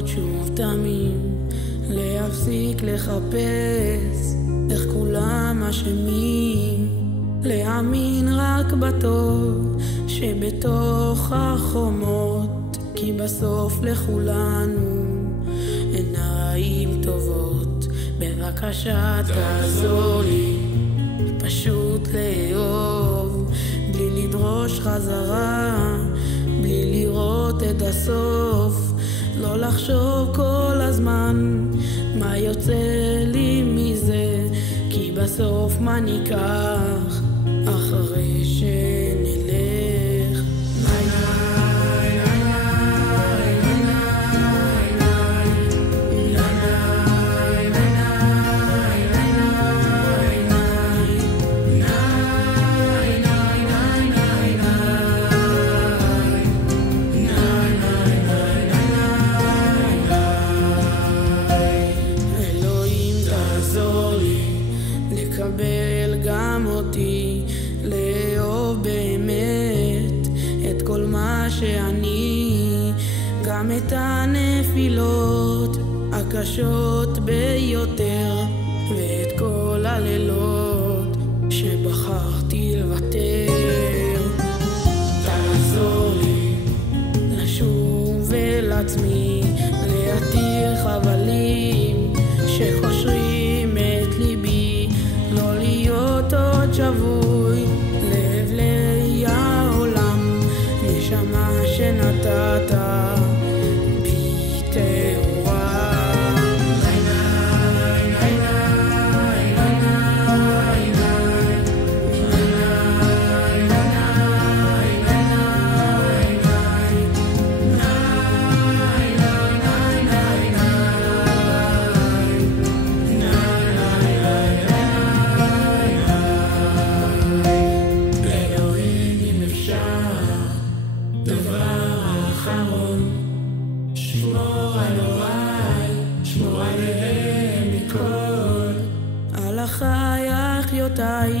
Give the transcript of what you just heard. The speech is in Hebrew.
להיות שוב תמים, להפסיק לחפש איך כולם אשמים, להאמין רק בטוב שבתוך החומות, כי בסוף לכולנו עיניים טובות. בבקשה תעזור לי פשוט לאהוב, בלי לדרוש חזרה, בלי לראות את הסוף, לא לחשוב כל הזמן מה יוצא לי מזה, כי בסוף מה ניקח אחרי שנלך. לקבל גם אותי, לאהוב באמת את כל מה שאני, גם את הנפילות הקשות ביותר, ואת כל הלילות שבחרתי לוותר. תעזור לי לשוב אל עצמי, להתיר חבלים שחושרים את ליבי, לא להיות עוד שבוי לבלי העולם, נשמה שנתת בי טהורה. דבר האחרון, שמור על הוריי, שמור עליהם מכל, על אחיי אחיותיי,